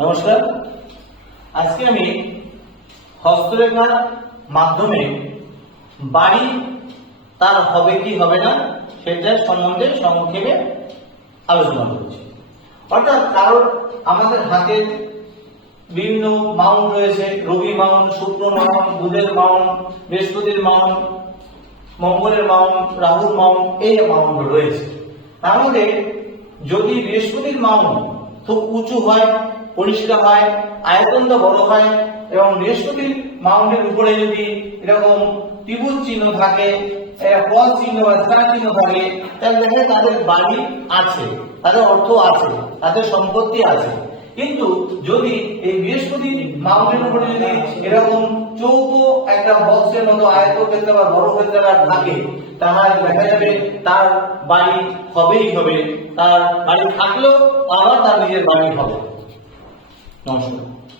নমস্কার। আজকে আমি হস্তরেখার মাধ্যমে বাড়ি তার হবে কি হবে না সেটা সম্বন্ধে সংক্ষেপে আলোচনা করছি। অর্থাৎ কারণ আমাদের হাতে বিভিন্ন মাউন্ট রয়েছে, রবি মাউন্ট, শুক্র মাউন্ট, বুধের মাউন্ট, বৃহস্পতির মাউন্ট, মঙ্গলের মাউন্ট, রাহুর মাউন্ট, এই মাউন্ট রয়েছে। তার মধ্যে যদি বৃহস্পতির মাউন্ট খুব উঁচু হয়, পরিষ্কার হয়, আয়তনটা বড় হয় এবং বৃহস্পতির মাউন্টের উপরে যদি এরকম ত্রিভুজ চিহ্ন থাকে, প্লাস চিহ্ন বা ধারা চিহ্ন থাকে, তাহলে দেখে তাদের বাড়ি আছে, তাদের অর্থ আছে, তাদের সম্পত্তি আছে। কিন্তু যদি এই বৃহস্পতি মাউন্টের উপরে যদি এরকম চৌকো একটা বক্সের মতো আয়তক্ষেত্র বা বড় ক্ষেত্র থাকে, তাহলে দেখা যাবে তার বাড়ি হবেই হবে, তার বাড়ি থাকলেও আবার তার নিজের বাড়ি হবে। নমস্কার।